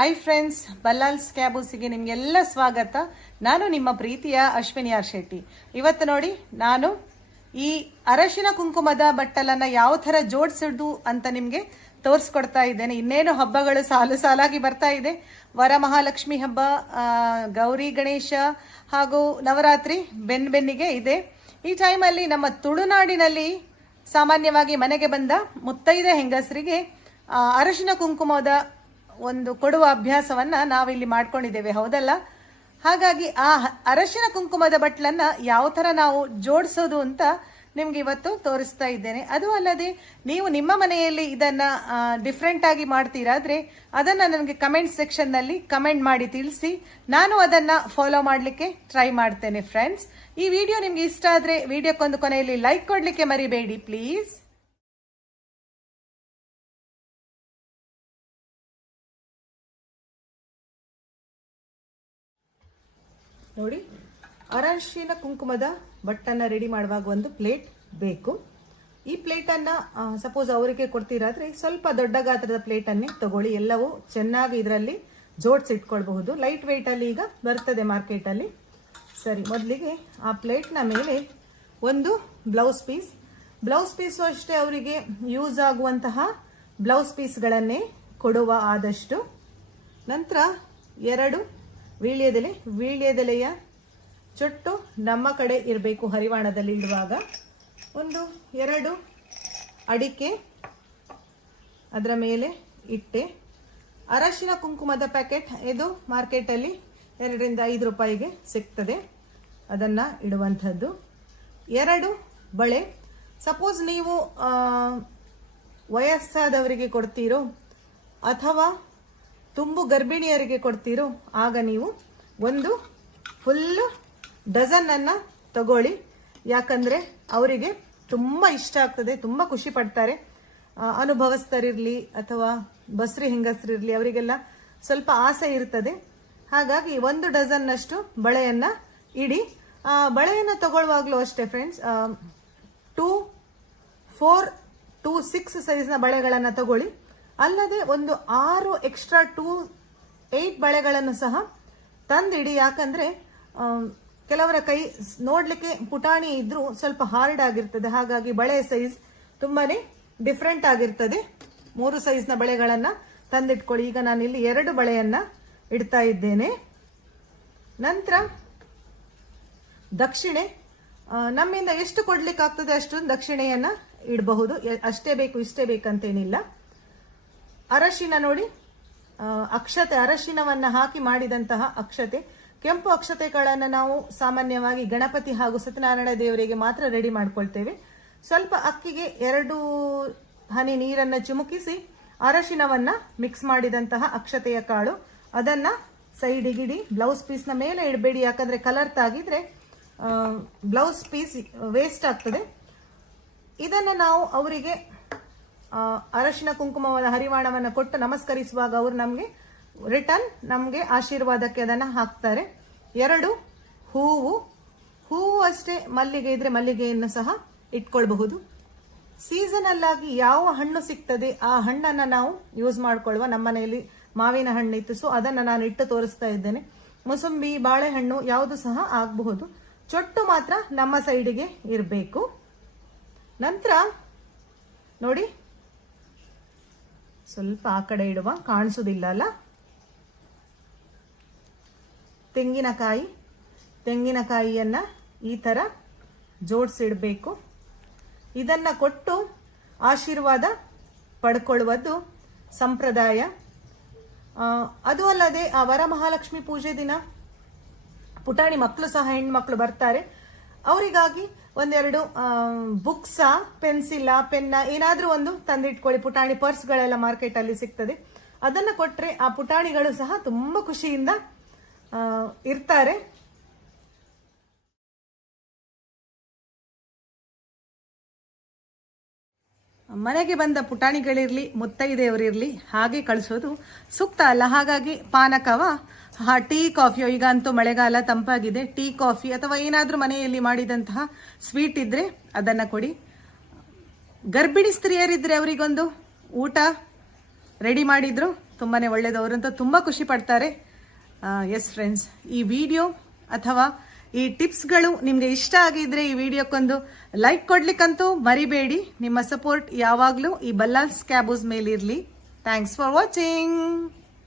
Hi friends ಬಲ್ಲಾಲ್ಸ್ ಕ್ಯಾಬೂಸಿಗೆ ನಿಮಗೆಲ್ಲ ಸ್ವಾಗತ. ನಾನು ನಿಮ್ಮ ಪ್ರೀತಿಯ ಅಶ್ವಿನಿ ಆರ್ ಶೆಟ್ಟಿ ಇವತ್ತು ನೋಡಿ, ನಾನು ಈ ಅರಶಿನ ಕುಂಕುಮದ ಬಟ್ಟಲನ್ನು ಯಾವ ಥರ ಜೋಡಿಸೋದು ಅಂತ ನಿಮಗೆ ತೋರಿಸ್ಕೊಡ್ತಾ ಇದ್ದೇನೆ. ಇನ್ನೇನು ಹಬ್ಬಗಳು ಸಾಲು ಸಾಲಾಗಿ ಬರ್ತಾ ಇದೆ. ವರಮಹಾಲಕ್ಷ್ಮಿ ಹಬ್ಬ ಗೌರಿ ಗಣೇಶ ಹಾಗೂ ನವರಾತ್ರಿ ಬೆನ್ ಬೆನ್ನಿಗೆ ಇದೆ. ಈ ಟೈಮಲ್ಲಿ ನಮ್ಮ ತುಳುನಾಡಿನಲ್ಲಿ ಸಾಮಾನ್ಯವಾಗಿ ಮನೆಗೆ ಬಂದ ಮುತ್ತೈದೆ ಹೆಂಗಸರಿಗೆ ಅರಶಿನ ಕುಂಕುಮದ ಒಂದು ಕೊಡುವ ಅಭ್ಯಾಸವನ್ನ ನಾವಿಲ್ಲಿ ಮಾಡ್ಕೊಂಡಿದ್ದೇವೆ, ಹೌದಲ್ಲ? ಹಾಗಾಗಿ ಆ ಅರಶಿನ ಕುಂಕುಮದ ಬಟ್ಲನ್ನು ಯಾವ ತರ ನಾವು ಜೋಡಿಸೋದು ಅಂತ ನಿಮ್ಗೆ ಇವತ್ತು ತೋರಿಸ್ತಾ ಇದ್ದೇನೆ. ಅದು ಅಲ್ಲದೆ ನೀವು ನಿಮ್ಮ ಮನೆಯಲ್ಲಿ ಇದನ್ನ ಡಿಫ್ರೆಂಟ್ ಆಗಿ ಮಾಡ್ತೀರಾದ್ರೆ ಅದನ್ನ ನನಗೆ ಕಮೆಂಟ್ ಸೆಕ್ಷನ್ನಲ್ಲಿ ಕಮೆಂಟ್ ಮಾಡಿ ತಿಳಿಸಿ. ನಾನು ಅದನ್ನ ಫಾಲೋ ಮಾಡಲಿಕ್ಕೆ ಟ್ರೈ ಮಾಡ್ತೇನೆ ಫ್ರೆಂಡ್ಸ್ ಈ ವಿಡಿಯೋ ನಿಮ್ಗೆ ಇಷ್ಟ ಆದ್ರೆ ವಿಡಿಯೋಕ್ಕೊಂದು ಕೊನೆಯಲ್ಲಿ ಲೈಕ್ ಕೊಡಲಿಕ್ಕೆ ಮರಿಬೇಡಿ ಪ್ಲೀಸ್ ನೋಡಿ. ಅರಶಿನ ಕುಂಕುಮದ ಬಟ್ಟನ್ನು ರೆಡಿ ಮಾಡುವಾಗ ಒಂದು ಪ್ಲೇಟ್ ಬೇಕು. ಈ ಪ್ಲೇಟನ್ನು ಸಪೋಸ್ ಅವರಿಗೆ ಕೊಡ್ತೀರಾದರೆ ಸ್ವಲ್ಪ ದೊಡ್ಡ ಗಾತ್ರದ ಪ್ಲೇಟನ್ನೇ ತಗೊಳ್ಳಿ. ಎಲ್ಲವೂ ಚೆನ್ನಾಗಿ ಇದರಲ್ಲಿ ಜೋಡಿಸಿಟ್ಕೊಳ್ಬಹುದು ಲೈಟ್ ವೆಯ್ಟಲ್ಲಿ ಈಗ ಬರ್ತದೆ ಮಾರ್ಕೆಟಲ್ಲಿ ಸರಿ, ಮೊದಲಿಗೆ ಆ ಪ್ಲೇಟ್ನ ಮೇಲೆ ಒಂದು ಬ್ಲೌಸ್ ಪೀಸ್ ಬ್ಲೌಸ್ ಪೀಸು ಅಷ್ಟೇ ಅವರಿಗೆ ಯೂಸ್ ಆಗುವಂತಹ ಬ್ಲೌಸ್ ಪೀಸ್ಗಳನ್ನೇ ಕೊಡುವ ಆದಷ್ಟು. ನಂತರ ಎರಡು ವೀಳ್ಯದೆಲೆ, ವೀಳ್ಯದೆಲೆಯ ಚೊಟ್ಟು ನಮ್ಮ ಕಡೆ ಇರಬೇಕು ಹರಿವಾಣದಲ್ಲಿ ಇಡುವಾಗ. ಒಂದು, ಎರಡು ಅಡಿಕೆ, ಅದರ ಮೇಲೆ ಇಟ್ಟೆ. ಅರಶಿನ ಕುಂಕುಮದ ಪ್ಯಾಕೆಟ್ ಇದು ಮಾರ್ಕೆಟಲ್ಲಿ ಎರಡರಿಂದ ಐದು ರೂಪಾಯಿಗೆ ಸಿಗ್ತದೆ. ಅದನ್ನು ಇಡುವಂಥದ್ದು. ಎರಡು ಬಳೆ. ಸಪೋಸ್ ನೀವು ವಯಸ್ಸಾದವರಿಗೆ ಕೊಡ್ತೀರೋ ಅಥವಾ ತುಂಬು ಗರ್ಭಿಣಿಯರಿಗೆ ಕೊಡ್ತೀರೋ, ಆಗ ನೀವು ಒಂದು ಫುಲ್ಲು ಡಜನನ್ನು ತಗೊಳ್ಳಿ. ಯಾಕಂದರೆ ಅವರಿಗೆ ತುಂಬ ಇಷ್ಟ ಆಗ್ತದೆ, ತುಂಬ ಖುಷಿ ಪಡ್ತಾರೆ. ಅನುಭವಸ್ಥರಿರಲಿ ಅಥವಾ ಬಸ್ರಿ ಹೆಂಗಸರಿರಲಿ, ಅವರಿಗೆಲ್ಲ ಸ್ವಲ್ಪ ಆಸೆ ಇರ್ತದೆ. ಹಾಗಾಗಿ ಒಂದು ಡಜನ್ನಷ್ಟು ಬಳೆಯನ್ನು ಇಡಿ. ಬಳೆಯನ್ನು ತಗೊಳ್ಳುವಾಗಲೂ ಅಷ್ಟೇ friends two four two six ಸೈಜ್ನ ಬಳೆಗಳನ್ನು ತಗೊಳ್ಳಿ. ಅಲ್ಲದೆ ಒಂದು ಆರು ಎಕ್ಸ್ಟ್ರಾ ಟೂ ಏಯ್ಟ್ ಬಳೆಗಳನ್ನು ಸಹ ತಂದಿಡಿ. ಯಾಕಂದ್ರೆ ಕೆಲವರ ಕೈ ನೋಡ್ಲಿಕ್ಕೆ ಪುಟಾಣಿ ಇದ್ದರೂ ಸ್ವಲ್ಪ ಹಾರ್ಡ್ ಆಗಿರ್ತದೆ. ಹಾಗಾಗಿ ಬಳೆ ಸೈಜ್ ತುಂಬಾನೇ ಡಿಫ್ರೆಂಟ್ ಆಗಿರ್ತದೆ. ಮೂರು ಸೈಜ್ನ ಬಳೆಗಳನ್ನು ತಂದಿಟ್ಕೊಳ್ಳಿ. ಈಗ ನಾನು ಇಲ್ಲಿ ಎರಡು ಬಳೆಯನ್ನ ಇಡ್ತಾ ಇದ್ದೇನೆ. ನಂತರ ದಕ್ಷಿಣೆ. ನಮ್ಮಿಂದ ಎಷ್ಟು ಕೊಡ್ಲಿಕ್ಕೆ ಆಗ್ತದೆ ದಕ್ಷಿಣೆಯನ್ನ ಇಡಬಹುದು. ಅಷ್ಟೇ ಬೇಕು, ಇಷ್ಟೇ ಬೇಕಂತೇನಿಲ್ಲ. ಅರಶಿನ ನೋಡಿ. ಅಕ್ಷತೆ, ಅರಶಿನವನ್ನ ಹಾಕಿ ಮಾಡಿದಂತಹ ಅಕ್ಷತೆ. ಕೆಂಪು ಅಕ್ಷತೆಗಳನ್ನು ನಾವು ಸಾಮಾನ್ಯವಾಗಿ ಗಣಪತಿ ಹಾಗೂ ಸತ್ಯನಾರಾಯಣ ದೇವರಿಗೆ ಮಾತ್ರ ರೆಡಿ ಮಾಡ್ಕೊಳ್ತೇವೆ. ಸ್ವಲ್ಪ ಅಕ್ಕಿಗೆ ಎರಡು ಹನಿ ನೀರನ್ನ ಚಿಮುಕಿಸಿ ಅರಶಿನವನ್ನ ಮಿಕ್ಸ್ ಮಾಡಿದಂತಹ ಅಕ್ಷತೆಯ ಕಾಳು. ಅದನ್ನ ಸೈಡಿಗಿಡಿ ಬ್ಲೌಸ್ ಪೀಸ್ನ ಮೇಲೆ ಇಡಬೇಡಿ. ಯಾಕಂದ್ರೆ ಕಲರ್ ತಾಗಿದ್ರೆ ಬ್ಲೌಸ್ ಪೀಸ್ ವೇಸ್ಟ್ ಆಗ್ತದೆ. ಇದನ್ನು ನಾವು ಅವರಿಗೆ ಅರಶಿನ ಕುಂಕುಮವಾದ ಹರಿವಾಣವನ್ನು ಕೊಟ್ಟು ನಮಸ್ಕರಿಸುವಾಗ ಅವರು ನಮಗೆ ರಿಟರ್ನ್ ನಮಗೆ ಆಶೀರ್ವಾದಕ್ಕೆ ಅದನ್ನು ಹಾಕ್ತಾರೆ. ಎರಡು, ಹೂವು ಹೂವು ಅಷ್ಟೇ ಮಲ್ಲಿಗೆ ಇದ್ರೆ ಮಲ್ಲಿಗೆಯನ್ನು ಸಹ ಇಟ್ಕೊಳ್ಬಹುದು. ಸೀಸನಲ್ ಯಾವ ಹಣ್ಣು ಸಿಗ್ತದೆ ಆ ಹಣ್ಣನ್ನು ನಾವು ಯೂಸ್ ಮಾಡ್ಕೊಳ್ಳುವ ನಮ್ಮ ಮನೆಯಲ್ಲಿ ಮಾವಿನ ಹಣ್ಣು ಇತ್ತು ಸೊ ಅದನ್ನು ನಾನು ಇಟ್ಟು ತೋರಿಸ್ತಾ ಇದ್ದೇನೆ. ಮೊಸಂಬಿ, ಬಾಳೆಹಣ್ಣು ಯಾವುದು ಸಹ ಆಗಬಹುದು. ಚೊಟ್ಟು ಮಾತ್ರ ನಮ್ಮ ಸೈಡಿಗೆ ಇರಬೇಕು. ನಂತರ ನೋಡಿ ಸ್ವಲ್ಪ ಆ ಕಡೆ ಇಡುವ, ಕಾಣಿಸೋದಿಲ್ಲ ಅಲ್ಲ? ತೆಂಗಿನಕಾಯಿ, ತೆಂಗಿನಕಾಯಿಯನ್ನ ಈ ಥರ ಜೋಡಿಸಿಡಬೇಕು. ಇದನ್ನ ಕೊಟ್ಟು ಆಶೀರ್ವಾದ ಪಡ್ಕೊಳ್ಳುವುದು ಸಂಪ್ರದಾಯ. ಅದು ಅಲ್ಲದೆ ಆ ವರಮಹಾಲಕ್ಷ್ಮಿ ಪೂಜೆ ದಿನ, ಪುಟಾಣಿ ಮಕ್ಕಳು ಸಹ ಹೆಣ್ಮಕ್ಳು ಬರ್ತಾರೆ. ಅವರಿಗಾಗಿ ಒಂದೆರಡು ಬುಕ್ಸ ಪೆನ್ಸಿಲ್ಲ ಪೆನ್ನ ಏನಾದ್ರೂ ಒಂದು ತಂದಿಟ್ಕೊಳ್ಳಿ. ಪುಟಾಣಿ ಪರ್ಸ್ಗಳೆಲ್ಲ ಮಾರ್ಕೆಟ್ ಅಲ್ಲಿ ಸಿಗ್ತದೆ. ಅದನ್ನ ಕೊಟ್ಟರೆ ಆ ಪುಟಾಣಿಗಳು ಸಹ ತುಂಬಾ ಖುಷಿಯಿಂದ ಇರ್ತಾರೆ. ಮನೆಗೆ ಬಂದ ಪುಟಾಣಿಗಳಿರಲಿ, ಮುತ್ತೈದೆಯವರಿರಲಿ, ಹಾಗೆ ಕಳಿಸೋದು ಸೂಕ್ತ ಅಲ್ಲ. ಹಾಗಾಗಿ ಪಾನಕವ ಹಾ, ಟೀ, ಕಾಫಿಯೋ? ಈಗ ಅಂತೂ ಮಳೆಗಾಲ ತಂಪಾಗಿದೆ. ಟೀ, ಕಾಫಿ ಅಥವಾ ಏನಾದರೂ ಮನೆಯಲ್ಲಿ ಮಾಡಿದಂತಹ ಸ್ವೀಟ್ ಇದ್ರೆ ಅದನ್ನು ಕೊಡಿ. ಗರ್ಭಿಣಿ ಸ್ತ್ರೀಯರಿದ್ರೆ ಅವರಿಗೊಂದು ಊಟ ರೆಡಿ ಮಾಡಿದ್ರು. ತುಂಬಾ ಒಳ್ಳೇದು ಅವರಂತೂ ತುಂಬ ಖುಷಿ ಪಡ್ತಾರೆ. ಎಸ್ ಫ್ರೆಂಡ್ಸ್ ಈ ವಿಡಿಯೋ ಅಥವಾ ಈ ಟಿಪ್ಸ್ಗಳು ನಿಮಗೆ ಇಷ್ಟ ಆಗಿದ್ರೆ ಈ ವಿಡಿಯೋಕ್ಕೊಂದು ಲೈಕ್ ಕೊಡ್ಲಿಕ್ಕಂತೂ ಮರಿಬೇಡಿ. ನಿಮ್ಮ ಸಪೋರ್ಟ್ ಯಾವಾಗಲೂ ಈ ಬಲ್ಲಾಸ್ ಕ್ಯಾಬೂಸ್ ಮೇಲಿರಲಿ. Thanks for watching